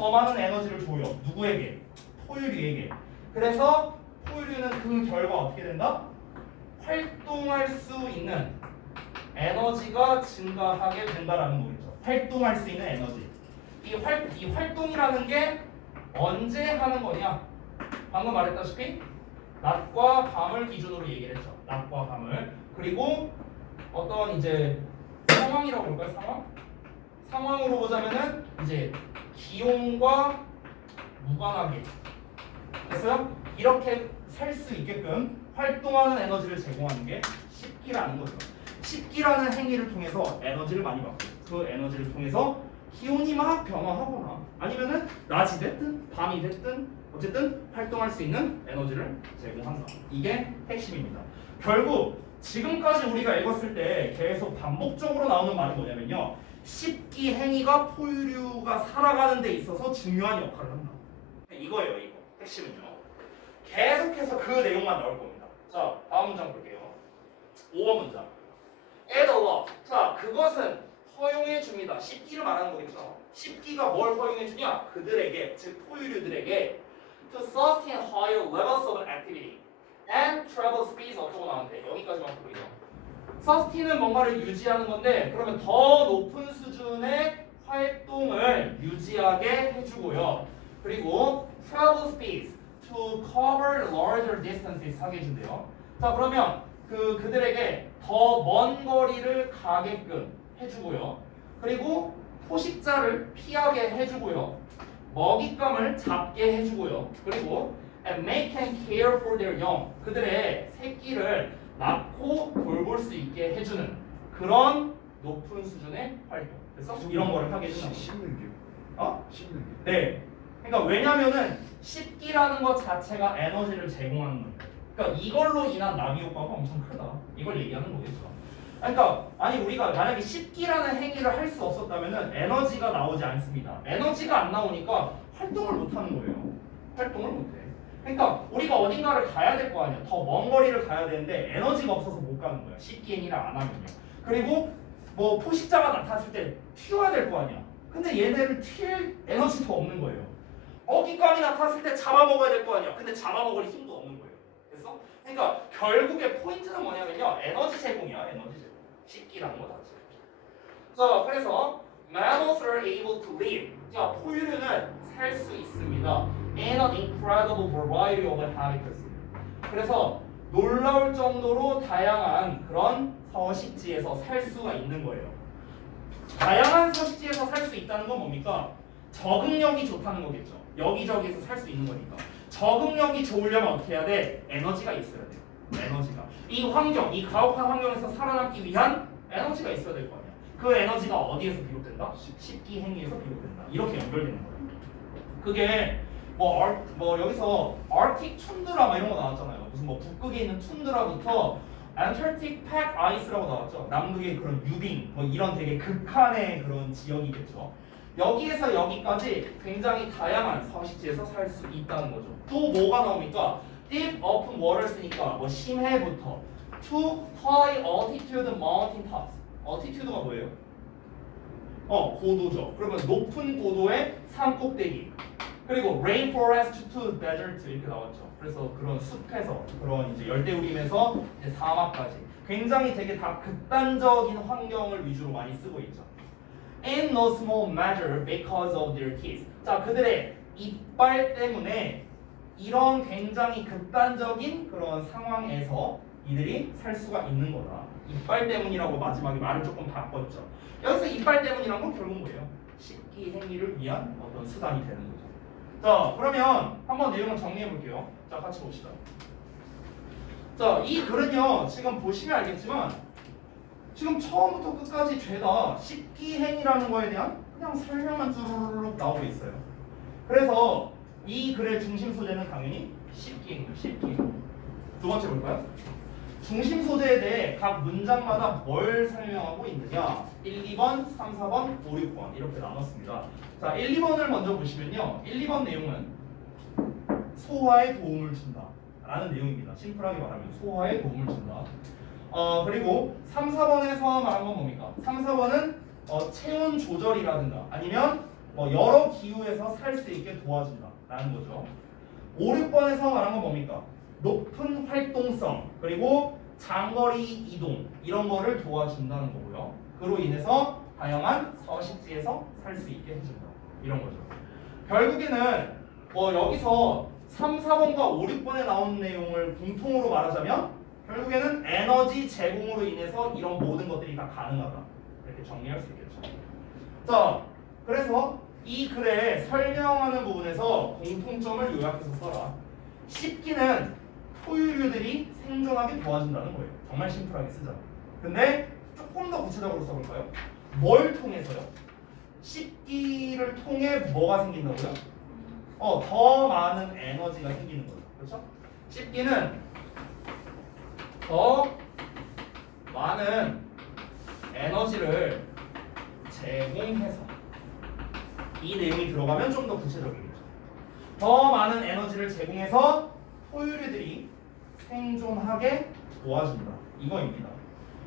더 많은 에너지를 줘요. 누구에게? 포유류에게. 그래서 포유류는 그 결과 어떻게 된다? 활동할 수 있는 에너지가 증가하게 된다라는 거겠죠. 활동할 수 있는 에너지. 이 활동이라는 게 언제 하는 거냐? 방금 말했다시피 낮과 밤을 기준으로 얘기를 했죠. 낮과 밤을. 그리고 어떤 이제 상황이라고 볼까요? 상황으로 보자면은 이제 기온과 무관하게 됐어요? 이렇게 살 수 있게끔 활동하는 에너지를 제공하는 게 식기라는 거죠. 식기라는 행위를 통해서 에너지를 많이 받고 그 에너지를 통해서 기온이 막 변화하거나 아니면은 낮이 됐든 밤이 됐든 어쨌든 활동할 수 있는 에너지를 제공한다. 이게 핵심입니다. 결국 지금까지 우리가 읽었을 때 계속 반복적으로 나오는 말이 뭐냐면요. 식기 행위가 포유류가 살아가는 데 있어서 중요한 역할을 한다. 이거예요. 이거. 핵심은요. 계속해서 그 내용만 나올 겁니다. 자, 다음 문장 볼게요. 5번 문장. add a lot. 자, 그것은 허용해 줍니다. 식기를 말하는 거겠죠. 식기가 뭘 허용해 주냐? 그들에게, 즉 포유류들에게 to sustain higher levels of activity and travel speeds 어쩌고 나오는데 여기까지만 보이죠. sustain은 뭔가를 유지하는 건데 그러면 더 높은 수준의 활동을 유지하게 해주고요. 그리고 travel speeds to cover larger distances 하게 해준대요. 자, 그러면 그들에게 더 먼 거리를 가게끔 해주고요. 그리고 포식자를 피하게 해주고요. 먹잇감을 잡게 해주고요. 그리고 and make and care for their young. 그들의 새끼를 낳고 돌볼 수 있게 해주는 그런 높은 수준의 활동. 그래서 이런 거를 하게 해주는 거죠. 씹는 게? 네. 그러니까 왜냐면은 씹기라는 것 자체가 에너지를 제공하는 거예요. 그러니까 이걸로 인한 나비 효과가 엄청 크다. 이걸 얘기하는 거겠죠. 그러니까 아니 우리가 만약에 씹기라는 행위를 할 수 없었다면은 에너지가 나오지 않습니다. 에너지가 안 나오니까 활동을 못 하는 거예요. 활동을 못 해. 그러니까 우리가 어딘가를 가야 될 거 아니야. 더 먼 거리를 가야 되는데 에너지가 없어서 못 가는 거야. 씹기 행위를 안 하면요. 그리고 뭐 포식자가 나타났을 때 튀어야 될 거 아니야. 근데 얘네를 튈 에너지도 없는 거예요. 먹잇감이 나타났을 때 잡아먹어야 될 거 아니야. 근데 잡아먹을 힘도 없는 거예요. 됐어? 그러니까 결국에 포인트는 뭐냐면요. 에너지 제공이야. 에너지 제공. 식기라는 거 자체. 자, 그래서 mammals are able to live. 자, 포유류는 살 수 있습니다. in an incredible variety of habitats. 그래서 놀라울 정도로 다양한 그런 서식지에서 살 수가 있는 거예요. 다양한 서식지에서 살 수 있다는 건 뭡니까? 적응력이 좋다는 거겠죠. 여기저기에서 살 수 있는 거니까. 적응력이 좋으려면 어떻게 해야 돼? 에너지가 있어야 돼요. 에너지가. 이 환경, 이 가혹한 환경에서 살아남기 위한 에너지가 있어야 될 거 아니야. 그 에너지가 어디에서 비롯된다? 식기 행위에서 비롯된다. 이렇게 연결되는 거예요. 그게 뭐 여기서 아르틱 툰드라 막 이런 거 나왔잖아요. 무슨 뭐 북극에 있는 툰드라부터 안타르틱 팩 아이스라고 나왔죠. 남극의 그런 유빙, 뭐 이런 되게 극한의 그런 지역이겠죠. 여기에서 여기까지 굉장히 다양한 서식지에서 살 수 있다는 거죠. 또 뭐가 나옵니까? Deep open waters니까 뭐 심해부터 to high altitude mountain tops. altitude가 뭐예요? 고도죠. 그러면 높은 고도의 산 꼭대기. 그리고 rainforest to desert 이렇게 나왔죠. 그래서 그런 숲에서 그런 이제 열대우림에서 이제 사막까지 굉장히 되게 다 극단적인 환경을 위주로 많이 쓰고 있죠. In no small measure because of their teeth. 자, 그들의 이빨 때문에 이런 굉장히 극단적인 그런 상황에서 이들이 살 수가 있는 거다. 이빨 때문이라고 마지막에 말을 조금 바꿨죠. 여기서 이빨 때문이란 건 결국 뭐예요? 식기 행위를 위한 어떤 수단이 되는 거죠. 자, 그러면 한번 내용을 정리해 볼게요. 자, 같이 봅시다. 자, 이 글은요, 지금 보시면 알겠지만 지금 처음부터 끝까지 죄다 식기 행위라는 거에 대한 그냥 설명만 쭈르륵 나오고 있어요. 그래서 이 글의 중심 소재는 당연히 식기 행위, 식기 행위. 두 번째 볼까요? 중심 소재에 대해 각 문장마다 뭘 설명하고 있느냐? 1, 2번, 3, 4번, 5, 6번 이렇게 나눴습니다. 자, 1, 2번을 먼저 보시면요. 1, 2번 내용은 소화에 도움을 준다 라는 내용입니다. 심플하게 말하면 소화에 도움을 준다. 그리고 3, 4번에서 말한 건 뭡니까? 3, 4번은 체온 조절이라든가 아니면 뭐 여러 기후에서 살 수 있게 도와준다 라는 거죠. 5, 6번에서 말한 건 뭡니까? 높은 활동성 그리고 장거리 이동 이런 거를 도와준다는 거고요. 그로 인해서 다양한 서식지에서 살 수 있게 해준다 이런 거죠. 결국에는 뭐 여기서 3, 4번과 5, 6번에 나온 내용을 공통으로 말하자면 결국에는 에너지 제공으로 인해서 이런 모든 것들이 다 가능하다 이렇게 정리할 수 있겠죠. 자, 그래서 이 글에 설명하는 부분에서 공통점을 요약해서 써라. 씹기는 포유류들이 생존하게 도와준다는 거예요. 정말 심플하게 쓰자. 근데 조금 더 구체적으로 써볼까요? 뭘 통해서요? 씹기를 통해 뭐가 생긴다고요? 더 많은 에너지가 생기는 거죠. 그렇죠? 씹기는 더 많은 에너지를 제공해서 이 내용이 들어가면 좀 더 구체적이겠죠. 더 많은 에너지를 제공해서 포유류들이 생존하게 도와준다. 이거입니다.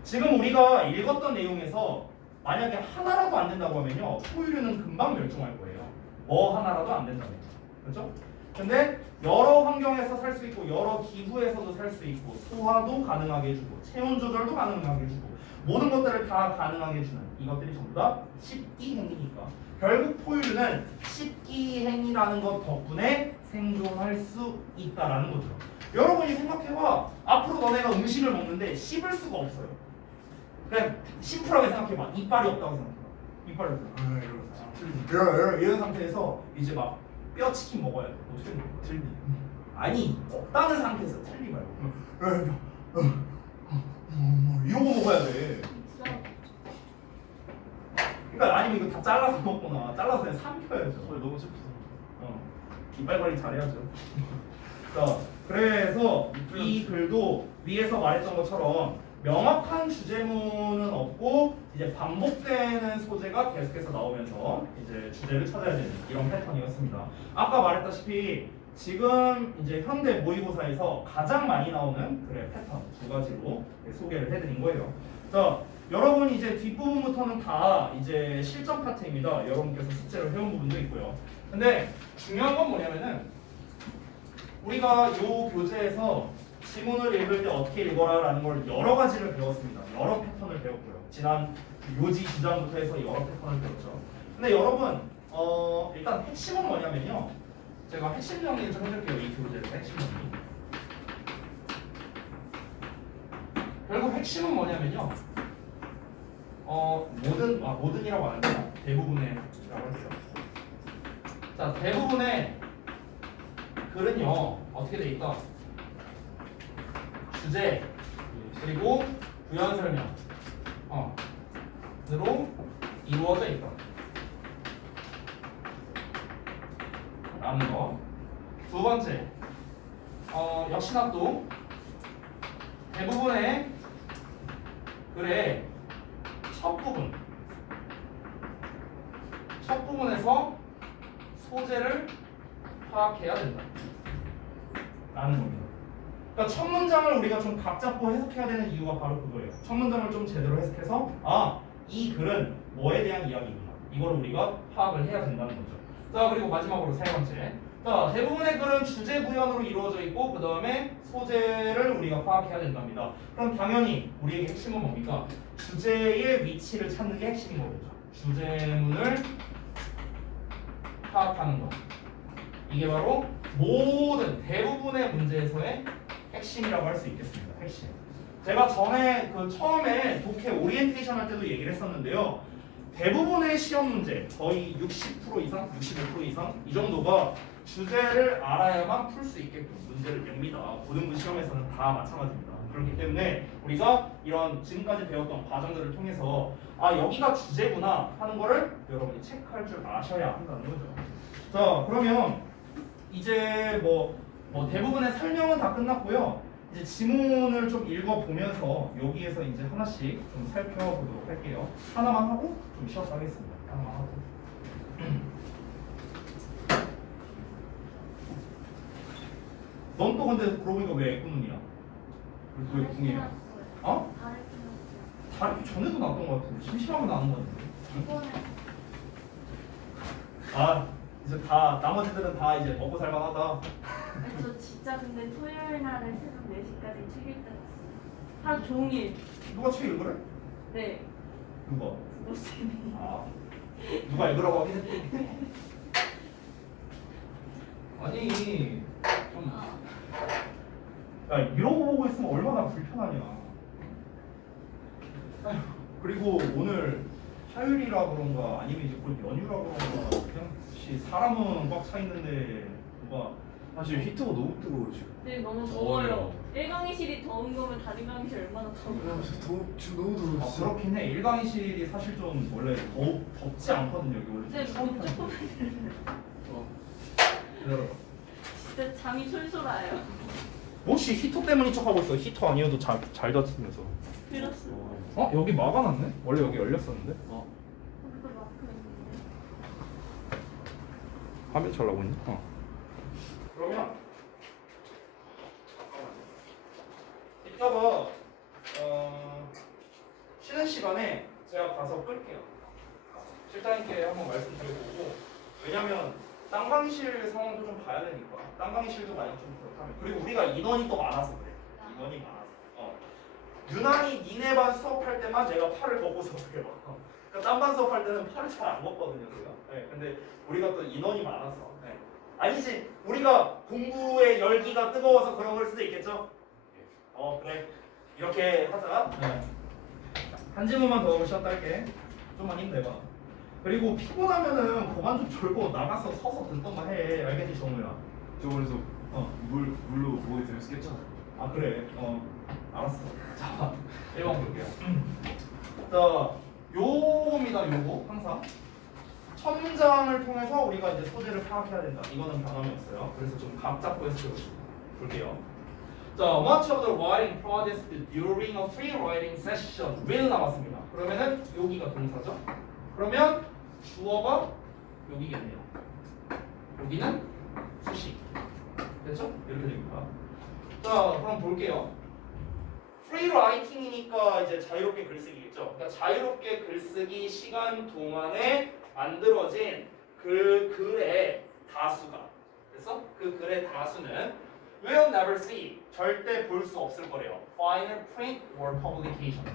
지금 우리가 읽었던 내용에서 만약에 하나라도 안 된다고 하면요. 포유류는 금방 멸종할 거예요. 뭐 하나라도 안 된다면. 그렇죠? 근데 여러 환경에서 살 수 있고 여러 기후에서도 살 수 있고 소화도 가능하게 해주고 체온 조절도 가능하게 해주고 모든 것들을 다 가능하게 해주는 이것들이 전부 다 씹기 행위니까 결국 포유류는 씹기 행위라는 것 덕분에 생존할 수 있다라는 거죠. 여러분이 생각해봐. 앞으로 너네가 음식을 먹는데 씹을 수가 없어요. 그냥 심플하게 생각해봐. 이빨이 없다고 생각해봐. 이빨이 없어. 이런 상태에서 이제 막 뼈 치킨 먹어야 돼. 어떻게 먹어? 틀니. 아니 없다는 상태에서 틀니 말고 이러고 먹어야 돼. 그러니까 아니면 이거 다 잘라서 먹거나 잘라서 그냥 삼켜야죠. 너무 슬프다. 이빨 관리 잘해야죠. 자, 그래서 이 글도 위에서 말했던 것처럼 명확한 주제문은 없고 이제 반복되는 소재가 계속해서 나오면서 이제 주제를 찾아야 되는 이런 패턴이었습니다. 아까 말했다시피 지금 이제 현대 모의고사에서 가장 많이 나오는 글의 패턴 두 가지로 소개를 해드린 거예요. 자, 여러분 이제 뒷부분부터는 다 이제 실전 파트입니다. 여러분께서 숙제를 해온 부분도 있고요. 근데 중요한 건 뭐냐면은 우리가 요 교재에서 지문을 읽을 때 어떻게 읽어라 라는 걸 여러 가지를 배웠습니다. 여러 패턴을 배웠고요. 지난 요지 주장부터 해서 여러 패턴을 배웠죠. 근데 여러분 일단 핵심은 뭐냐면요. 제가 핵심 정리를 좀 해줄게요. 이 교재에서 핵심 정리. 결국 핵심은 뭐냐면요. 모든이라고 안 합니다. 대부분의라고 할게요. 자, 대부분의 글은요 어떻게 돼 있다? 주제 그리고 부연 설명 으로 이루어져 있다 라는 거. 두 번째 역시나 또 대부분의 글의 첫 부분에서 소재를 파악해야 된다 라는 겁니다. 그러니까 첫 문장을 우리가 좀 각 잡고 해석해야 되는 이유가 바로 그거예요. 첫 문장을 좀 제대로 해석해서 이 글은 뭐에 대한 이야기구나 이걸 우리가 파악을 해야 된다는 거죠. 자, 그리고 마지막으로 세 번째. 자, 대부분의 글은 주제 부연으로 이루어져 있고 그 다음에 소재를 우리가 파악해야 된답니다. 그럼 당연히 우리에게 핵심은 뭡니까? 주제의 위치를 찾는 게 핵심인 거겠죠. 주제문을 파악하는 것. 이게 바로 모든 대부분의 문제에서의 핵심이라고 할 수 있겠습니다. 핵심. 제가 전에 처음에 독해 오리엔테이션 할 때도 얘기를 했었는데요. 대부분의 시험 문제, 거의 60% 이상, 65% 이상 이 정도가 주제를 알아야만 풀 수 있게끔 문제를 냅니다. 고등부 시험에서는 다 마찬가지입니다. 그렇기 때문에 우리가 이런 지금까지 배웠던 과정들을 통해서 여기가 주제구나 하는 거를 여러분이 체크할 줄 아셔야 한다는 거죠. 자, 그러면 이제 뭐 대부분의 설명은 다 끝났고요. 이제 지문을 좀 읽어보면서 여기에서 이제 하나씩 좀 살펴보도록 할게요. 하나만 하고 좀 쉬었다 하겠습니다. 하나만 하고. 넌 또 근데 그러고 보니까 왜 애꾸눈이야? 왜 궁이야? 다르기 전에도 나왔던 것 같은데 심심하면 나온 것 같은데. 아 이제 다 나머지들은 다 이제 먹고 살만하다. 아니, 저 진짜 근데 토요일 날에 새벽 4시까지 책 읽다 잤어요. 하루 종일. 누가 책 읽으래? 네. 누가? 선생님이. 아 누가 읽으라고 하긴 했대. 아니 좀 야, 이러고 보고 있으면 얼마나 불편하냐. 아휴, 그리고 오늘 화요일이라 그런가 아니면 이제 곧 연휴라 그런가 그냥 사람은 꽉 차 있는데 누가 사실 히트가 너무 뜨거워 지금. 네, 너무 더워요. 1강의실이 더운 거면 다른 강의실 얼마나 더워요. 지금 너무 더워. 아, 그렇긴 해. 일강의실이 사실 좀 원래 덥지 않거든요. 여기 원래 네, 좀 너무 추운 조금 편이에요. 진짜 잠이 솔솔 와요. 혹시 히터 때문인 척하고 있어. 히터 아니어도 잘 닫히면서. 그렇소. 어? 여기 막아놨네? 원래 여기 열렸었는데? 거기도 마크 있는데. 화면 잘 나오고 있네? 그러면 이따가 쉬는 시간에 제가 가서 끌게요. 실장님께 한번 말씀드려보고 왜냐면 딴 강의실 상황도 좀 봐야 되니까 딴 강의실도 만약 좀 그렇다면 그리고 우리가 인원이 또 많아서 그래. 인원이 많아서 유난히 니네 반 수업할 때만 내가 팔을 걷고서 그래 막. 그러니까 딴 반 수업할 때는 팔을 잘 안 걷거든요 우리가. 네, 근데 우리가 또 인원이 많아서 네. 아니지 우리가 공부의 열기가 뜨거워서 그런 걸 수도 있겠죠? 그래 이렇게 하자. 네. 한 질문만 더 쉬었다 할게. 좀만 힘내봐. 그리고 피곤하면은 그만 좀 졸고 나가서 서서 듣던가 해. 알겠지 정우야? 저 그래서 물로 목에 대면 깼잖아. 아 그래. 알았어. 자 1번 볼게요. 자 요겁니다. 요거 항상 첫 문장을 통해서 우리가 이제 소재를 파악해야 된다. 이거는 변함이 없어요. 그래서 좀 각 잡고 해서 볼게요. 자, much of the writing processed during a free writing session will 나왔습니다. 그러면은 여기가 동사죠. 그러면 주어가 여기겠네요. 여기는 수식. 됐죠? 이렇게 됩니다. 자, 그럼 볼게요. free writing이니까 이제 자유롭게 글쓰기겠죠. 그러니까 자유롭게 글쓰기 시간 동안에 만들어진 그 글의 다수가 그래서 그 글의 다수는 will never see 절대 볼 수 없을 거래요. final print or publication.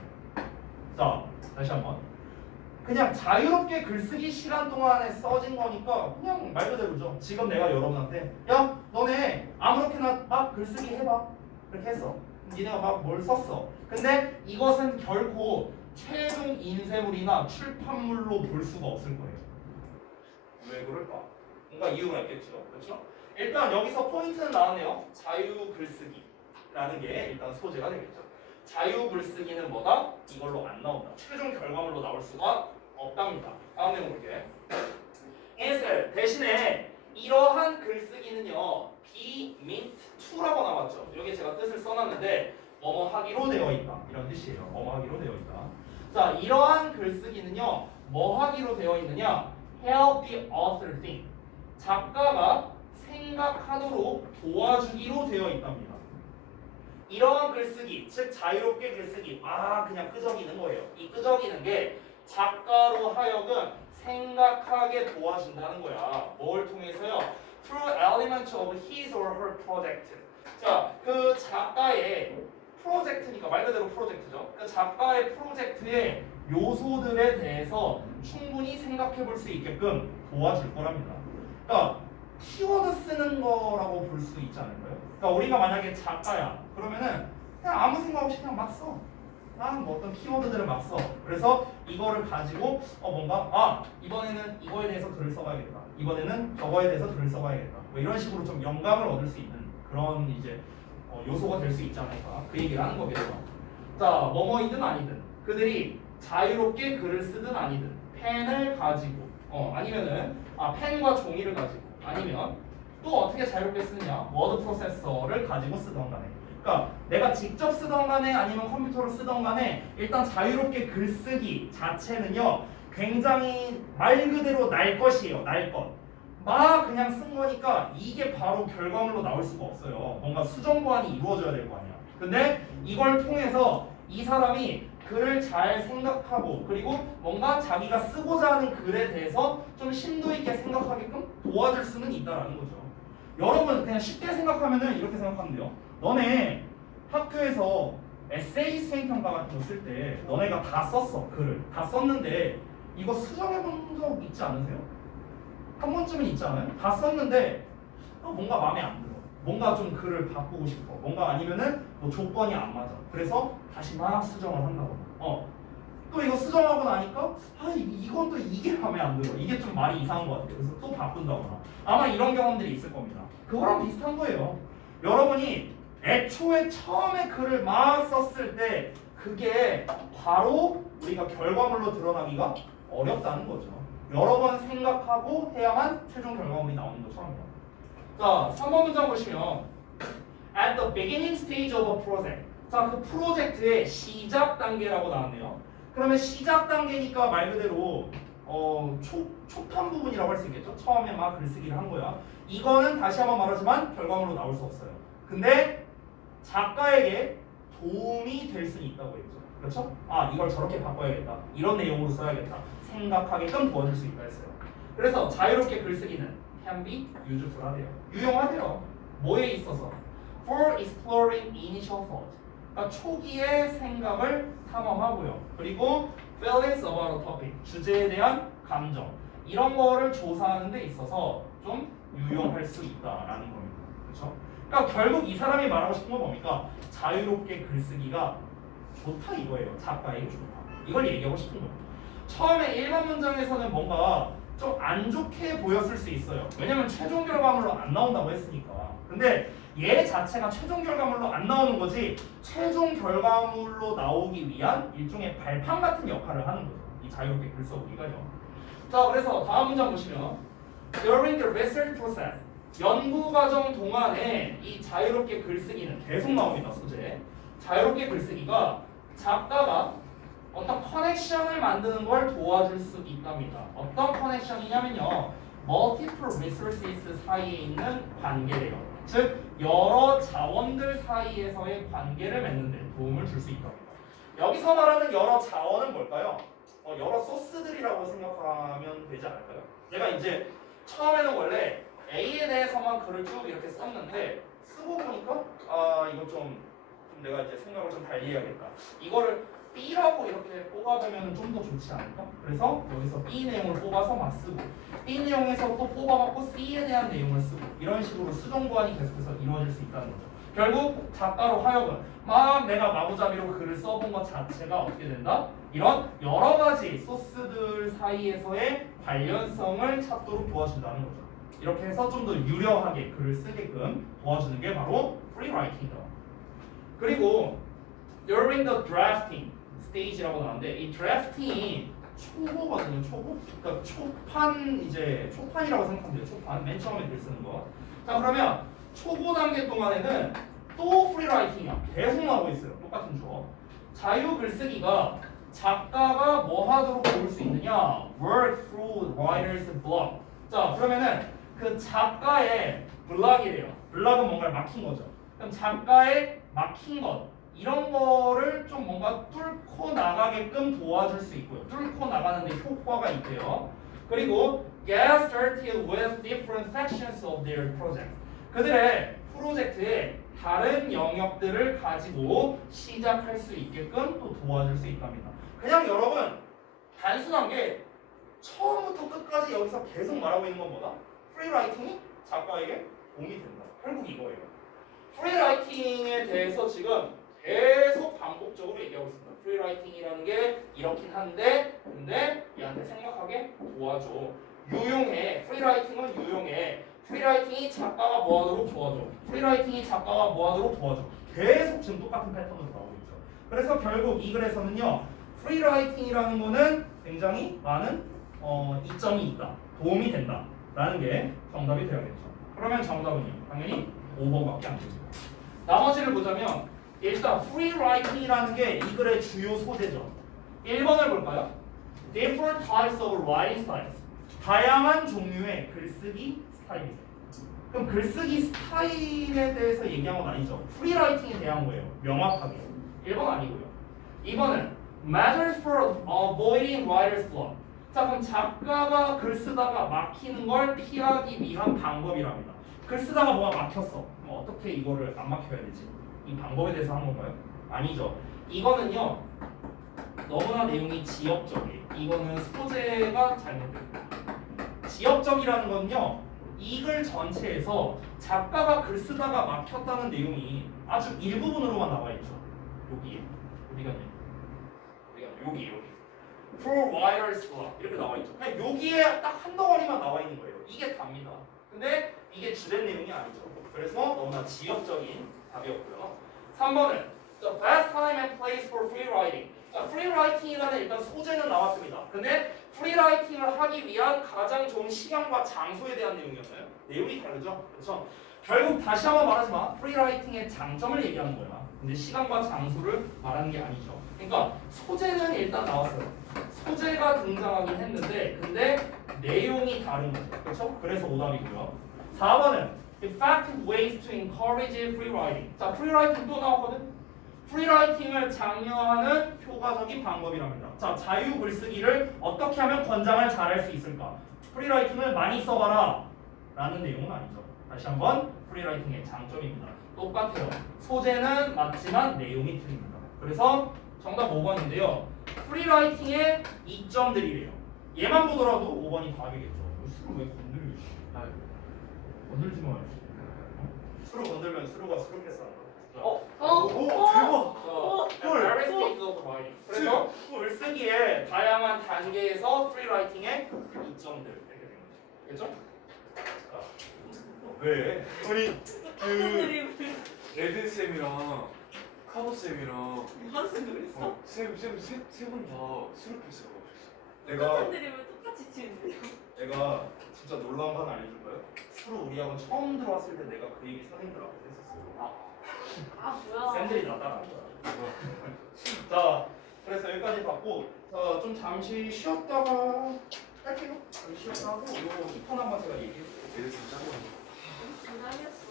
자 다시 한번 그냥 자유롭게 글쓰기 시간 동안에 써진 거니까 그냥 말 그대로죠. 지금 내가 여러분한테 야 너네 아무렇게나 막 글쓰기 해봐 이렇게 했어. 니네가 막 뭘 썼어. 근데 이것은 결코 최종 인쇄물이나 출판물로 볼 수가 없을 거예요. 왜 그럴까? 뭔가 이유가 있겠죠. 그렇죠? 일단 여기서 포인트는 나왔네요. 자유 글쓰기라는 게 일단 소재가 되겠죠. 자유 글쓰기는 뭐다? 이걸로 안 나온다. 최종 결과물로 나올 수가 없답니다. 다음 내용 볼게. answer 대신에 이러한 글쓰기는요. be meant to라고 나왔죠. 여기 제가 뜻을 써놨는데 뭐뭐 하기로 되어 있다. 이런 뜻이에요. 뭐뭐 하기로 되어 있다. 자, 이러한 글쓰기는요. 뭐 하기로 되어 있느냐? help the author think. 작가가 생각하도록 도와주기로 되어 있답니다. 이러한 글쓰기, 즉 자유롭게 글쓰기, 그냥 끄적이는 거예요. 이 끄적이는 게 작가로 하여금 생각하게 도와준다는 거야. 뭘 통해서요? Through elements of his or her project. 자, 그 작가의 프로젝트니까 말 그대로 프로젝트죠. 그 작가의 프로젝트의 요소들에 대해서 충분히 생각해 볼 수 있게끔 도와줄 거랍니다. 그러니까 키워드 쓰는 거라고 볼 수 있지 않을까요? 그러니까 우리가 만약에 작가야 그러면은 그냥 아무 생각 없이 그냥 막 써. 뭐 어떤 키워드들을 막 써. 그래서 이거를 가지고 뭔가 이번에는 이거에 대해서 글을 써봐야겠다. 이번에는 저거에 대해서 글을 써봐야겠다. 뭐 이런 식으로 좀 영감을 얻을 수 있는 그런 이제 요소가 될 수 있지 않을까. 그 얘기를 하는 거겠죠. 자, 뭐뭐이든 아니든 그들이 자유롭게 글을 쓰든 아니든 펜을 가지고 아니면은 펜과 종이를 가지고 아니면 또 어떻게 자유롭게 쓰느냐 워드 프로세서를 가지고 쓰던 간에 그러니까 내가 직접 쓰던 간에 아니면 컴퓨터로 쓰던 간에 일단 자유롭게 글쓰기 자체는요 굉장히 말 그대로 날 것이에요. 날 것. 막 그냥 쓴 거니까 이게 바로 결과물로 나올 수가 없어요. 뭔가 수정 보완이 이루어져야 될 거 아니야. 근데 이걸 통해서 이 사람이 글을 잘 생각하고 그리고 뭔가 자기가 쓰고자 하는 글에 대해서 좀 심도 있게 생각하게끔 도와줄 수는 있다라는 거죠. 여러분 그냥 쉽게 생각하면은 이렇게 생각하면 돼요. 너네 학교에서 에세이 수행평가 같은 거 쓸 때 너네가 다 썼어. 글을 다 썼는데 이거 수정해 본 적 있지 않으세요? 한 번쯤은 있잖아요. 다 썼는데 뭔가 마음에 안 들어. 뭔가 좀 글을 바꾸고 싶어. 뭔가 아니면은 뭐 조건이 안 맞아. 그래서 다시 막 수정을 한다거나. 또 이거 수정하고 나니까 이건 또 이게 마음에 안 들어. 이게 좀 말이 이상한 것 같아. 그래서 또 바꾼다거나. 아마 이런 경험들이 있을 겁니다. 그거랑 비슷한 거예요. 여러분이 애초에 처음에 글을 막 썼을 때 그게 바로 우리가 결과물로 드러나기가 어렵다는 거죠. 여러 번 생각하고 해야만 최종 결과물이 나오는 것처럼요. 자, 3번 문장 보시면 At the beginning stage of a project. 자, 그 프로젝트의 시작 단계라고 나왔네요. 그러면 시작 단계니까 말 그대로 초판 부분이라고 할 수 있겠죠. 처음에 막 글쓰기를 한 거야. 이거는 다시 한번 말하지만 결과물로 나올 수 없어요. 근데 작가에게 도움이 될 수는 있다고 했죠. 그렇죠? 이걸 저렇게 바꿔야겠다. 이런 내용으로 써야겠다. 생각하게끔 도와줄 수 있다 했어요. 그래서 자유롭게 글쓰기는 can be useful 하대요. 유용하대요. 뭐에 있어서? For exploring initial thought. 그러니까 초기의 생각을 탐험하고요. 그리고 feelings about a topic. 주제에 대한 감정. 이런 거를 조사하는 데 있어서 좀 유용할 수 있다라는 겁니다. 그렇죠? 그러니까 결국 이 사람이 말하고 싶은 건 뭡니까? 자유롭게 글쓰기가 좋다 이거예요. 작가에게 좋다. 이걸 얘기하고 싶은 거예요. 처음에 1번 문장에서는 뭔가 좀 안 좋게 보였을 수 있어요. 왜냐면 최종 결과물로 안 나온다고 했으니까. 근데 얘 자체가 최종 결과물로 안 나오는 거지 최종 결과물로 나오기 위한 일종의 발판 같은 역할을 하는 거죠. 이 자유롭게 글 써보기가요. 자, 그래서 다음 문장 보시면 During the research process. 연구 과정 동안에 이 자유롭게 글쓰기는 계속 나옵니다. 소재. 자유롭게 글쓰기가 작가가 어떤 커넥션을 만드는 걸 도와줄 수 있답니다. 어떤 커넥션이냐면요. multiple resources 사이에 있는 관계래요. 즉 여러 자원들 사이에서의 관계를 맺는 데 도움을 줄 수 있답니다. 여기서 말하는 여러 자원은 뭘까요? 여러 소스들이라고 생각하면 되지 않을까요? 내가 이제 처음에는 원래 A에 대해서만 글을 쭉 이렇게 썼는데 쓰고 보니까 이거 좀 내가 이제 생각을 좀 달리 해야겠다. 이거를 B라고 이렇게 뽑아보면 좀 더 좋지 않을까? 그래서 여기서 B 내용을 뽑아서 막 쓰고 B 내용에서 또 뽑아갖고 C에 대한 내용을 쓰고 이런 식으로 수정 보완이 계속해서 이루어질 수 있다는 거죠. 결국 작가로 하여금 막 내가 마구잡이로 글을 써본 것 자체가 어떻게 된다? 이런 여러 가지 소스들 사이에서의 관련성을 찾도록 도와준다는 거죠. 이렇게 해서 좀 더 유려하게 글을 쓰게끔 도와주는 게 바로 프리라이팅이다. 그리고 during the drafting stage라고 나오는데 이 drafting이 초보거든요. 초보? 그러니까 초판이라고 생각하면 돼요. 초판. 맨 처음에 글 쓰는 거. 자, 그러면 초보 단계 동안에는 또 프리라이팅이야. 계속 나오고 있어요. 똑같은 조. 자유 글쓰기가 작가가 뭐 하도록 도울 수 있느냐? Work through writer's block. 자, 그러면은 그 작가의 블락이래요. 블락은 뭔가를 막힌 거죠. 그럼 작가의 막힌 것 이런 거를 좀 뭔가 뚫고 나가게끔 도와줄 수 있고요. 뚫고 나가는데 효과가 있대요. 그리고 get started with different sections of their project. 그들의 프로젝트의 다른 영역들을 가지고 시작할 수 있게끔 또 도와줄 수 있답니다. 그냥 여러분 단순한 게 처음부터 끝까지 여기서 계속 말하고 있는 건 뭐다? 프리라이팅이 작가에게 도움이 된다. 결국 이거예요. 프리라이팅에 대해서 지금 계속 반복적으로 얘기하고 있습니다. 프리라이팅이라는 게 이렇긴 한데 근데 얘한테 생각하게 도와줘. 유용해. 프리라이팅은 유용해. 프리라이팅이 작가가 뭐하도록 도와줘. 프리라이팅이 작가가 뭐하도록 도와줘. 계속 지금 똑같은 패턴으로 나오고 있죠. 그래서 결국 이 글에서는요. 프리라이팅이라는 거는 굉장히 많은 이점이 있다. 도움이 된다. 라는 게 정답이 되어야겠죠. 그러면 정답은요. 당연히 5번밖에 안 됩니다. 나머지를 보자면 일단 프리라이팅이라는 게 이 글의 주요 소재죠. 1번을 볼까요? Different types of writing styles. 다양한 종류의 글쓰기 스타일이죠. 그럼 글쓰기 스타일에 대해서 얘기한 건 아니죠. 프리라이팅에 대한 거예요. 명확하게. 1번 아니고요. 2번은 Measures for avoiding writer's block. 자, 그럼 작가가 글 쓰다가 막히는 걸 피하기 위한 방법이랍니다. 글 쓰다가 뭐가 막혔어. 그럼 어떻게 이거를 안 막혀야 되지? 이 방법에 대해서 한 건가요? 아니죠. 이거는요. 너무나 내용이 지역적이에요. 이거는 소재가 잘못됐고. 지역적이라는 건요. 이 글 전체에서 작가가 글 쓰다가 막혔다는 내용이 아주 일부분으로만 나와 있죠. 여기에. 어디갔냐? 여기. For writer's block 이렇게 나와 있죠. 그냥 여기에 딱 한 덩어리만 나와 있는 거예요. 이게 답니다. 근데 이게 주된 내용이 아니죠. 그래서 너무나 지역적인 답이었고요. 3번은 the best time and place for free writing. 자, free writing이라는 일단 소재는 나왔습니다. 근데 free writing을 하기 위한 가장 좋은 시간과 장소에 대한 내용이었나요? 내용이 다르죠. 그렇죠. 결국 다시 한번 말하지만 free writing의 장점을 얘기하는 거야. 근데 시간과 장소를 말하는 게 아니죠. 그러니까 소재는 일단 나왔어요. 소재가 등장하긴 했는데 근데 내용이 다른 거죠. 그렇죠? 그래서 오답이고요. 4번은 effective ways to encourage free writing. 자, free writing 또 나왔거든. free writing을 장려하는 효과적인 방법이랍니다. 자, 자유 글쓰기를 어떻게 하면 권장을 잘할 수 있을까? free writing을 많이 써봐라 라는 내용은 아니죠. 다시 한번 free writing의 장점입니다. 똑같아요. 소재는 맞지만 내용이 틀립니다. 그래서 정답 5번인데요. 프리라이팅의 이점들이래요. 얘만 보더라도 5번이 답이겠죠. 수를 왜 건드려? 건들지 마요. 수를 건들면 수루가 수룩해서 대박. various stages of writing. 그래서 글쓰기의 다양한 단계에서 프리라이팅의 이점들 이렇게 된 거죠. 그렇죠? 왜? 아니 레드 쌤이랑 카보 쌤이랑 무슨 그랬어? 쌤세분 다 수렵했어요. 내가 팬들이면 똑같이 치는데요. 내가 진짜 놀라운 거 하나 알려줄까요? 수로 우리 학원 처음 들어왔을 때 내가 그 얘기 선생님들 앞에서 했었어요. 아 뭐야? 쌤들이 나 따라한 거야. 자, 그래서 여기까지 봤고, 좀 잠시 쉬었다가 할게요. 잠시 쉬었다 하고 이거 2턴 한번 제가 얘기해줄게요. 레드 쌤 짱구. 장난이었어.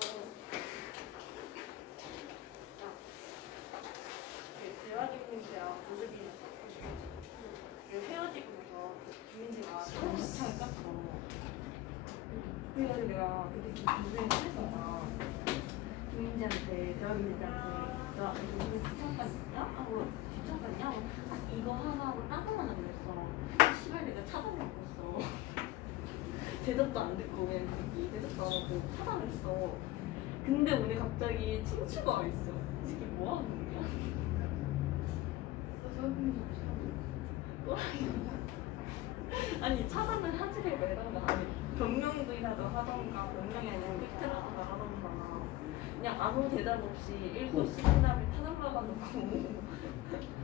대화기분이랑 모습이 헤어지고 나서 김민지가 청첩장 깠어. 그래가지고 내가 그때 무슨 했었나. 김민지한테 대화기분이한테 너 무슨 귀청간 있냐? 하고 귀청간 있냐? 이거 하나하고 딴 거만 하고 그랬어. 시발 내가 차단을 먹었어. 대답도 안 듣고 그냥 새끼 대답도 안 하고 차단했어. 근데 오늘 갑자기 춤추고 와 있어. 이 새끼 뭐 하는 거야? 아니 차단을 하지를 말던가 아니 변명이라도 하던가 변명이 아니라 팩트라도 말하던가 그냥 아무 대답 없이 읽고 싶은 다음에 차단 막아놓고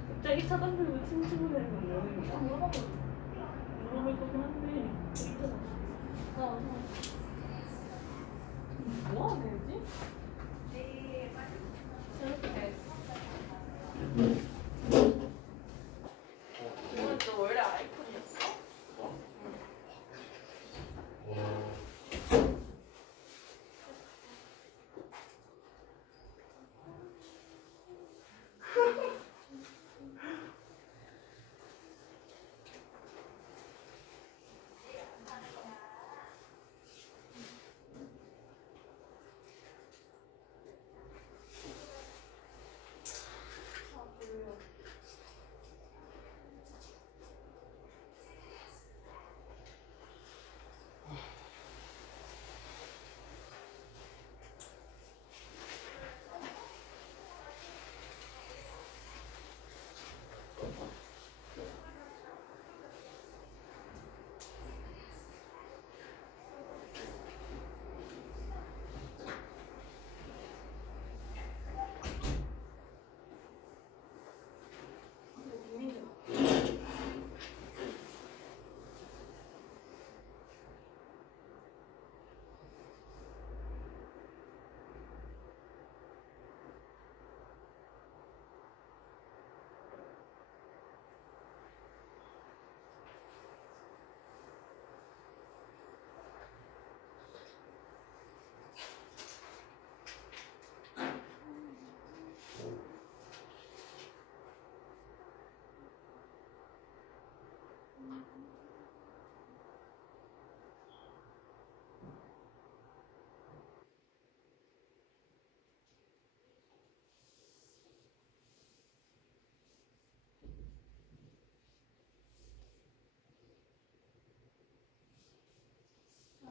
갑자기 차단 들고 춤추고 내면 물어볼 거긴 한데 있잖아. 뭐 하는 거지? 이건 너 원래 아이폰이었어?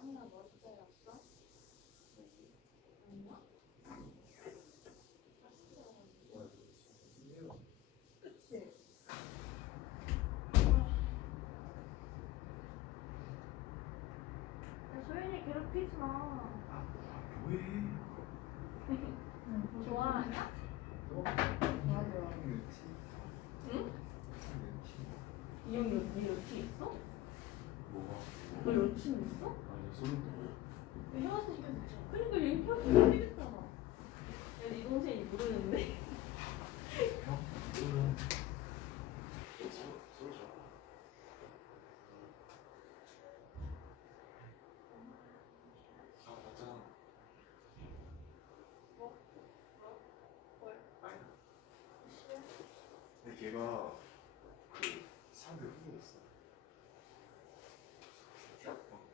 아니야 멋져였어? 아니야? 그치? 야 소연이 괴롭히지 마. 왜? 좋아하냐? 응? 이 형 네 여친 있어? 뭐가? 너 여친 있어? 아니 소름 돋아. 왜 헤어지니까 되죠? 그러니까 얘 헤어지면 되겠다. 야네 동생이 모르는데? 형? 소름. 소름 줘. 아 맞잖아. 뭐? 뭘? 아니. 싫어? 근데 걔가 그 사람들 후보였어.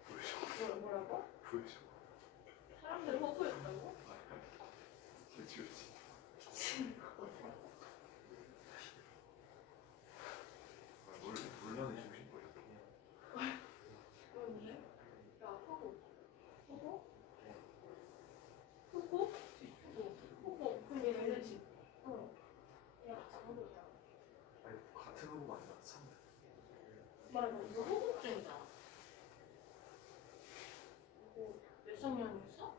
보여줘. 뭐라고? 보여줘. 사람들 호구였다고? 그렇지 그렇지. 논란의 중심부야. 그런데? 야 호구 호구? 호구? 호구 그럼 얘 여자친 어 얘 호구야 아니 같은 후보 아니야. 참. 말해봐 이거 호구증이잖아 이거 몇 학년이었어?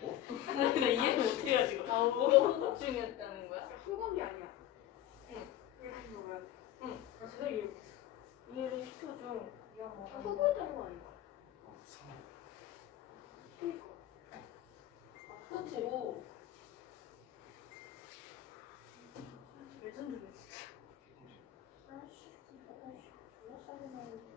뭐? 나 이해를 못해요 지금 아 뭐가 호구증이었다는 거야? 호구이 아니야 응 이해를 뭐야? 응 나 제대로 이해를 시켜줘 미안해 호구되는 거 아니야? 참. 그니까 호구 레전드네 진짜 아씨 졸라 싸게 나오는데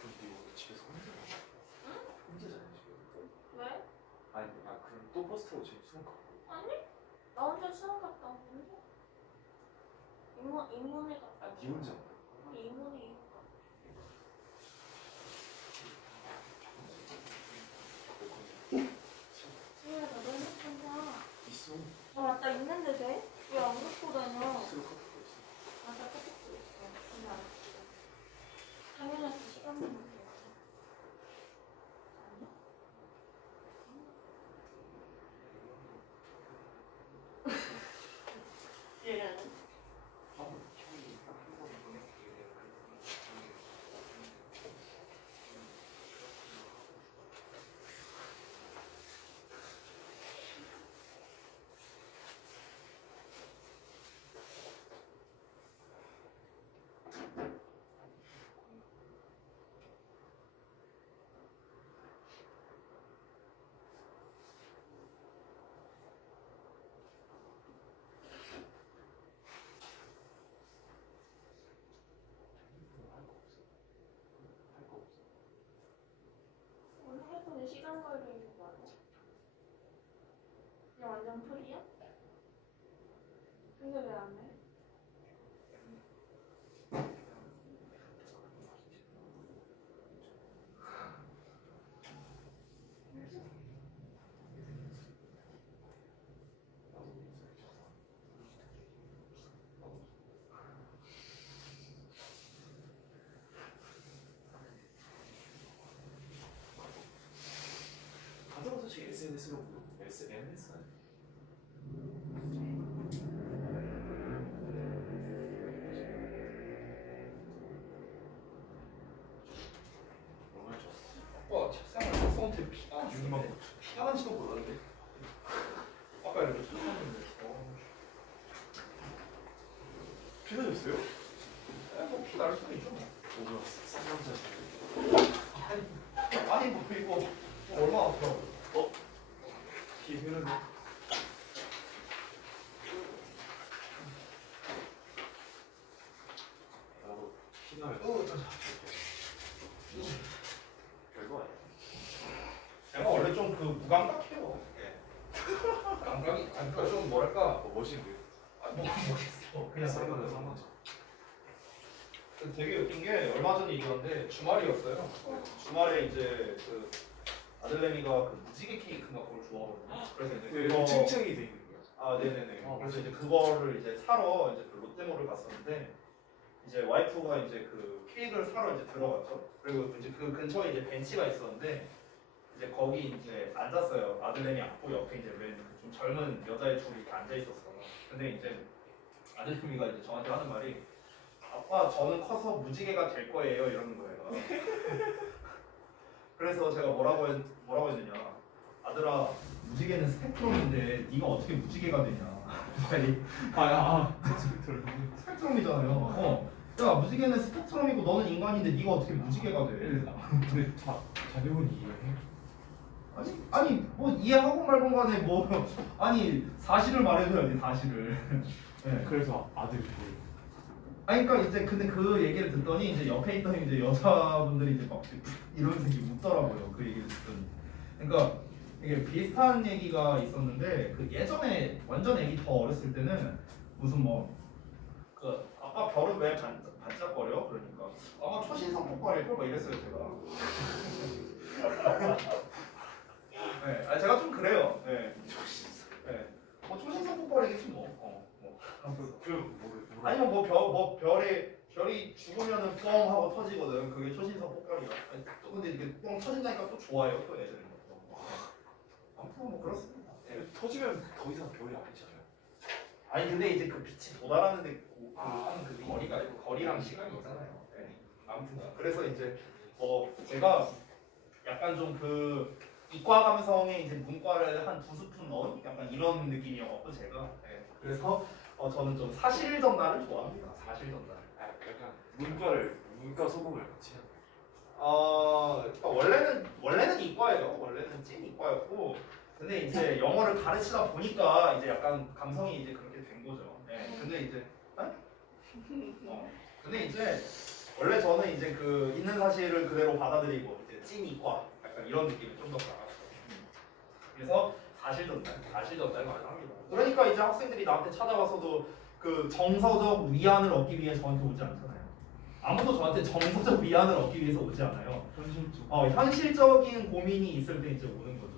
그럼 네 오늘 집에서 혼자야? 응? 혼자잖아 지금. 왜? 아니 아 그럼 또 버스 타고 지금 수능 가고. 아니? 나 혼자 수영 갔다 왔는데? 이모네 갔다 네 혼자. 이모네 수영아 너 너무 혼자 있어. 아 맞다 있는데 돼? 왜 안 갖고 다녀? 수능 카톡도 있어. 맞아 카톡도 있어 근데 안 갖고 당연히 시간만 먹겠지 아니야? 얘는? 할거 없어. 오늘 해보니 시간 걸리는 거 아니야? 그냥 완전 풀이야? 근데 왜 안 해? 가져가서 제 SNS로 SNS 아니야? 얼마나 줬어? 아빠 책상을 쌤한테 피가 났어. 6만 9천. 피가 난지도 몰랐는데. 아까 이렇게 쳤었는데. 피가 졌어요? 뭐피 날 수도 있죠. 뭐. 뭐가 쌍남자 아니 뭐 이거 뭐 얼마나 아파. 어? 피 흐르네. 나도 피나면 별거 아니야. 제가 원래 좀 그 무감각해요. 감각이 아니 그러니까 좀 뭐랄까 멋있는데. 뭐 모르겠어. 그냥 쌍남자 쌍남자. 그 되게 웃긴 게 얼마 전 일이었는데 주말이었어요. 주말에 이제 그 아들내미가 그 무지개 케이크인가 그걸 좋아하거든요. 그래서 이제 그거 층층이 돼 있는 거야. 아 네네네. 그래서 이제 그거를 이제 사러 이제 그 롯데몰을 갔었는데 이제 와이프가 이제 그 케이크를 사러 이제 들어갔죠. 그리고 이제 그 근처에 이제 벤치가 있었는데 이제 거기 이제 앉았어요. 아들내미 앞고 옆에 이제 좀 젊은 여자의 둘이 이렇게 앉아 있었어요. 근데 이제 아들내미가 이제 저한테 하는 말이 아빠 저는 커서 무지개가 될 거예요 이러는 거예요. 그래서 제가 뭐라고 했느냐 아들아 무지개는 스펙트럼인데 네가 어떻게 무지개가 되냐. 스펙트럼이잖아요. 야 무지개는 스펙트럼이고 너는 인간인데 네가 어떻게 무지개가 돼? 근데 자녀분 이해해? 아니 뭐 이해하고 말고 간에 뭐 아니 사실을 말해줘야지 사실을. 네. 그래서 아들이 아니 그러니까 이제 근데 그 얘기를 듣더니 이제 옆에 있던 이제 여자분들이 이제 막 이러면서 이렇게 묻더라고요. 그 얘기를 듣더니. 그러니까 이게 비슷한 얘기가 있었는데 그 예전에 완전 애기 더 어렸을 때는 무슨 뭐 그 아빠 별은 왜 반짝거려? 그러니까 아마 초신성 폭발일 걸 막 이랬어요 제가. 네, 아니, 제가 좀 그래요. 네. 네. 뭐 초신성 폭발이겠지 뭐. 아니면 별이 죽으면은 뻥 하고 터지거든. 그게 초신성 폭발이야. 아니, 또 근데 이게 뻥 터진다니까 또 좋아요. 또 애들은. 아무튼 뭐 그렇습니다. 네. 터지면 더 이상 별이 아니잖아요. 아니 근데 이제 그 빛이 도달하는데 그 거리가 아니고 거리랑 시간이 있잖아요. 네. 아무튼 그래서 이제 제가 약간 좀 그 이과 감성에 이제 문과를 한 2스푼 넣은 약간 이런 느낌이었고 제가. 네. 그래서 저는 좀 사실 전달을 좋아합니다. 사실 전달. 약간 문과 소금을 같이 하는 그러니까 원래는 이과예요. 원래는 찐 이과였고, 근데 이제 영어를 가르치다 보니까 이제 약간 감성이 이제 그렇게 된 거죠. 네. 근데 이제 근데 이제 원래 저는 이제 그 있는 사실을 그대로 받아들이고 이제 찐 이과 약간 이런 느낌이 좀 더 강하죠. 그래서 사실 전달 많이 합니다. 그러니까 이제 학생들이 나한테 찾아와서도 그 정서적 위안을 얻기 위해 저한테 오지 않잖아요. 아무도 저한테 정서적 위안을 얻기 위해서 오지 않아요. 현실적인 고민이 있을 때 이제 오는 거죠.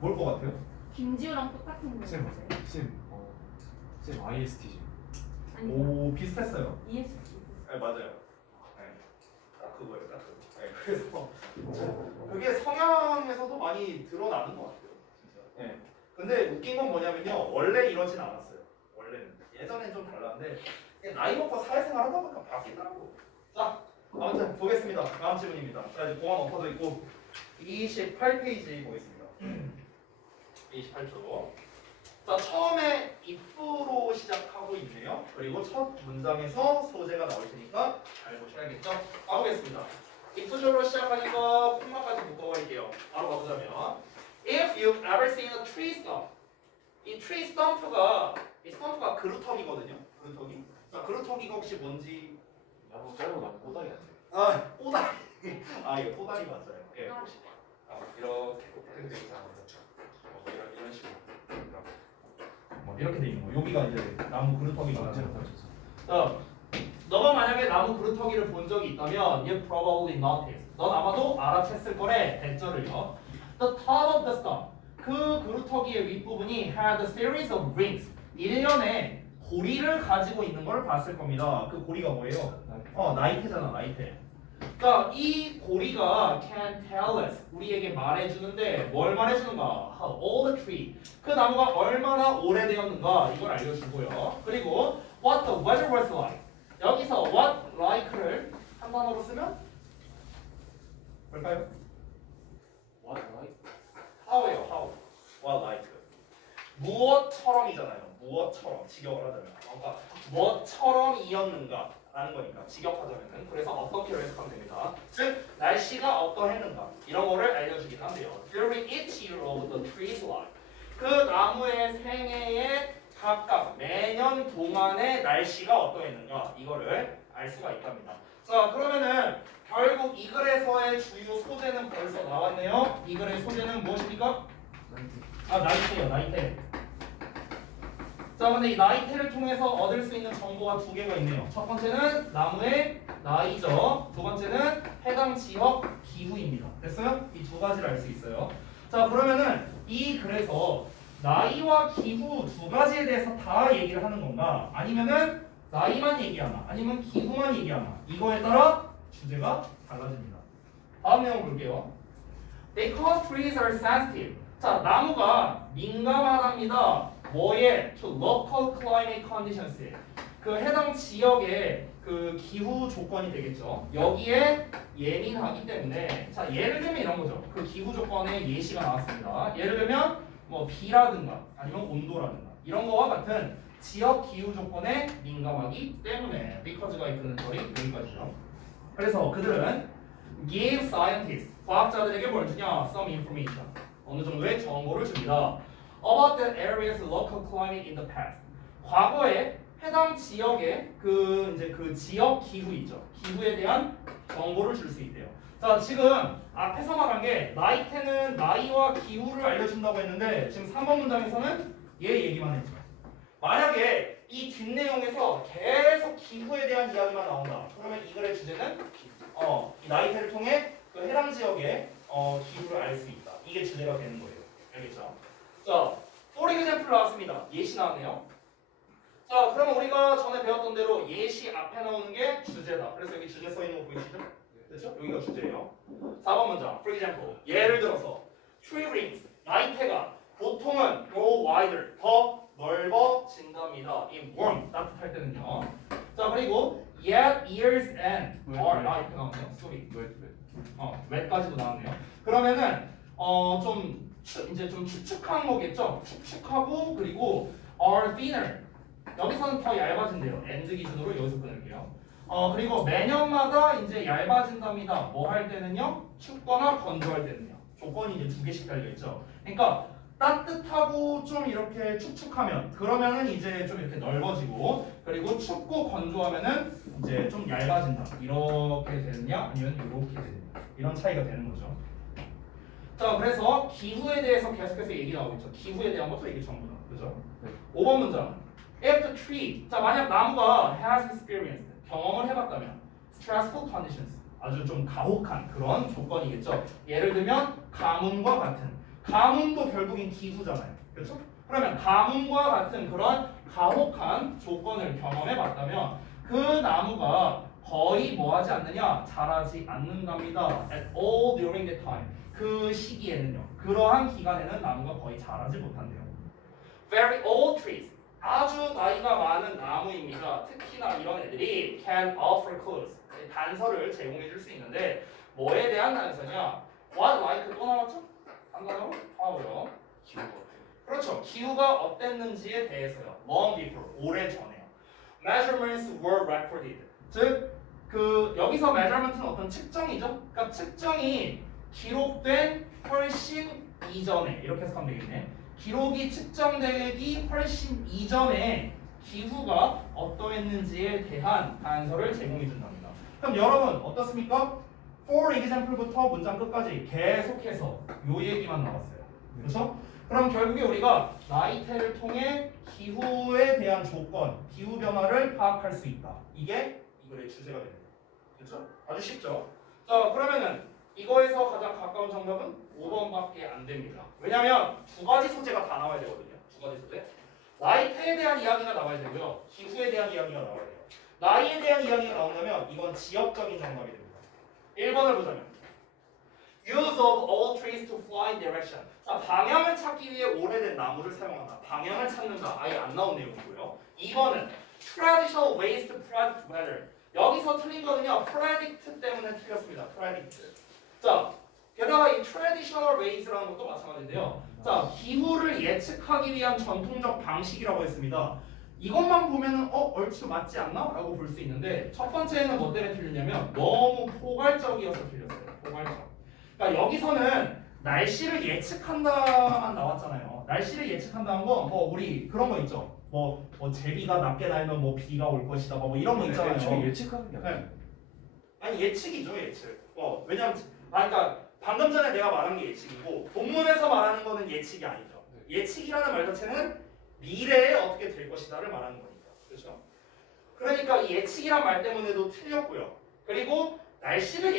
뭘 것 같아요? 김지우랑 똑같은 거. 쌤 ISTJ. 오 비슷했어요. EST. 네 맞아요. 네. 딱 그거예요, 딱 그거. 네, 그래서 그게 성향에서도 많이 드러나는 것 같아요, 진짜. 네. 근데 웃긴 건 뭐냐면요, 원래 이러진 않았어요. 원래는 예전엔 좀 달랐는데 나이 먹고 사회생활 하다 보니까 바뀌더라고. 자, 아무튼 보겠습니다. 다음 질문입니다. 자, 이제 공안 엎어져 있고 28페이지 보겠습니다. 28초. 자, 처음에 if로 시작하고 있네요. 그리고 첫 문장에서 소재가 나올 테니까 잘 보셔야겠죠? 가보겠습니다. if줄로 시작하니까 콤마까지 묶어버릴게요. 바로 가보자면 If you've ever seen a tree stump. 이 tree stump가 그루터기거든요. 그루터기. 자, 그루터기가 혹시 뭔지 나무 짧고 나무 꼬다리 안 돼. 꼬다리. 이거 꼬다리 맞아요. 예, 혹시 이렇게 땡땡이 이런 식으로. 이렇게 돼 있는 거. 여기가 이제 나무 그루터기가. 자, 너가 만약에 나무 그루터기를 본 적이 있다면 you probably noticed. 넌 아마도 알아챘을 거래. 대절을요. The top of the stump. 그 그루터기의 윗부분이 had a series of rings. 일련의 고리를 가지고 있는 걸 봤을 겁니다. 그 고리가 뭐예요? 나이테잖아, 나이테. 그러니까 이 고리가 can tell us, 우리에게 말해주는데 뭘 말해주는가? How old the tree. 그 나무가 얼마나 오래되었는가 이걸 알려주고요. 그리고 what the weather was like. 여기서 what like를 한 단어로 쓰면 뭘까요? What like? how예요. how. what like. 무엇처럼이잖아요. 무엇처럼 직역을 하자면. 그러니까 뭐처럼이었는가 라는 거니까 직역하자면은. 그래서 어떻게로 해석하면 됩니다. 즉 날씨가 어떠했는가 이런 거를 알려주긴 한데요. During each year of the tree's life. 그 나무의 생애에 각각 매년 동안의 날씨가 어떠했는가 이거를 알 수가 있답니다. 자, 그러면은 결국 이 글에서의 주요 소재는 벌써 나왔네요. 이 글의 소재는 무엇입니까? 나이테요, 나이테. 자, 근데 이 나이테를 통해서 얻을 수 있는 정보가 두 개가 있네요. 첫 번째는 나무의 나이죠. 두 번째는 해당 지역 기후입니다. 됐어요? 이 두 가지를 알 수 있어요. 자, 그러면은 그래서 나이와 기후 두 가지에 대해서 다 얘기를 하는 건가? 아니면은 나이만 얘기하나? 아니면 기후만 얘기하나? 이거에 따라 주제가 달라집니다. 다음 내용 볼게요. Because trees are sensitive. 자, 나무가 민감하답니다. 뭐에? To local climate conditions에. 그 해당 지역의 그 기후 조건이 되겠죠. 여기에 예민하기 때문에 자, 예를 들면 이런 거죠. 그 기후 조건에 예시가 나왔습니다. 예를 들면 뭐 비라든가 아니면 온도라든가 이런 거와 같은 지역 기후 조건에 민감하기 때문에 because가 이끄는 소리 여기까지죠. 그래서 그들은 give scientists 과학자들에게 뭘 주냐? Some information 어느 정도의 정보를 줍니다. About the area's local climate in the past. 과거에 해당 지역의 그 지역 기후 있죠. 기후에 대한 정보를 줄 수 있대요. 자, 지금 앞에서 말한 게 나이테는 나이와 기후를 알려준다고 했는데 지금 3번 문장에서는 얘 얘기만 했죠. 만약에 이 뒷내용에서 계속 기후에 대한 이야기만 나온다. 그러면 이 글의 주제는 이 나이테를 통해 그 해당 지역의 기후를 알 수 있다. 이게 주제가 되는 거예요. 알겠죠? 자, for example 나왔습니다. 예시 나왔네요. 자, 그러면 우리가 전에 배웠던 대로 예시 앞에 나오는 게 주제다. 그래서 여기 주제 써 있는 거 보이시죠? 그렇죠? 여기가 주제예요. 4번 문장. For example. 예를 들어서 tree rings. 나이테가 보통은 grow wider. 더 넓어진답니다. 이 warm. 따뜻할 때는요. 자, 그리고 yet ears and are 이렇게 나오네요. 소리. wet까지도 나왔네요. 그러면은 이제 좀 축축한 거겠죠? 축축하고 그리고 are thinner. 여기서는 더 얇아진대요. end 기준으로 여기서 끊을게요. 그리고 매년마다 이제 얇아진답니다. 뭐 할 때는요? 춥거나 건조할 때는요. 조건이 이제 두 개씩 달려 있죠. 그러니까 따뜻하고 좀 이렇게 축축하면 그러면은 이제 좀 이렇게 넓어지고 그리고 춥고 건조하면은 이제 좀 얇아진다. 이렇게 되느냐 아니면 이렇게 되느냐. 이런 차이가 되는 거죠. 자, 그래서 기후에 대해서 계속해서 얘기 나오고 있죠. 기후에 대한 것도 이게 전부다. 그죠? 5번 문장. If the tree, 자, 만약 나무가 has experienced, 경험을 해봤다면 stressful conditions, 아주 좀 가혹한 그런 조건이겠죠. 예를 들면 가뭄과 같은, 가뭄도 결국엔 기후잖아요. 그렇죠? 그러면 가뭄과 같은 그런 가혹한 조건을 경험해봤다면 그 나무가 거의 뭐하지 않느냐? 자라지 않는답니다. At all during that time. 그 시기에는요. 그러한 기간에는 나무가 거의 자라지 못한대요. Very old trees. 아주 나이가 많은 나무입니다. 특히나 이런 애들이 can offer clues. 단서를 제공해 줄 수 있는데 뭐에 대한 단서냐? What like 또 나왔죠? 한 단어로? 하고요. 기후가 그렇죠. 기후가 어땠는지에 대해서요. Long before. 오래 전에요. Measurements were recorded. 즉, 여기서 measurement는 어떤 측정이죠? 그러니까 측정이 기록된 훨씬 이전에 이렇게 해석하면 되겠네. 기록이 측정되기 훨씬 이전에 기후가 어떠했는지에 대한 단서를 제공해 준답니다. 그럼 여러분 어떻습니까? For example부터 문장 끝까지 계속해서 요 얘기만 나왔어요. 그렇죠? 그럼 결국에 우리가 나이테를 통해 기후에 대한 조건, 기후 변화를 파악할 수 있다. 이게 이 글의 주제가 됩니다. 그렇죠? 아주 쉽죠? 자, 그러면은 이거에서 가장 가까운 정답은 5번밖에 안 됩니다. 왜냐하면 두 가지 소재가 다 나와야 되거든요. 두 가지 소재. 나이테에 대한 이야기가 나와야 되고요. 기후에 대한 이야기가 나와야 돼요. 나이에 대한 이야기가 나온다면 이건 지역적인 정답이 됩니다. 1번을 보자면 Use of all trees to fly direction. 자, 방향을 찾기 위해 오래된 나무를 사용한다. 방향을 찾는다. 아예 안 나온 내용이고요. 2번은 Traditional ways to predict weather. 여기서 틀린 거는요. predict 때문에 틀렸습니다. predict. 자, 게다가 이 traditional ways라는 것도 마찬가지인데요. 자, 기후를 예측하기 위한 전통적 방식이라고 했습니다. 이것만 보면은 얼추 맞지 않나? 라고 볼 수 있는데 첫 번째는 뭐 때문에 틀리냐면 너무 포괄적이어서 틀렸어요. 포괄적. 그러니까 여기서는 날씨를 예측한다만 나왔잖아요. 날씨를 예측한다는 건 우리 그런 거 있죠. 제비가 낮게 날면 비가 올 것이다. 뭐 이런 거 있잖아요. 애초에 예측하는 게 아니에요. 네. 아니 예측이죠, 예측. 왜냐면 그러니까 방금 전에 내가 말한 게 예측이고 본문에서 말하는 거는 예측이 아니죠. 예측이라는 말 자체는 미래에 어떻게 될 것이다를 말하는 거니까. 그렇죠? 그러니까 이 예측이란 말 때문에도 틀렸고요. 그리고 날씨를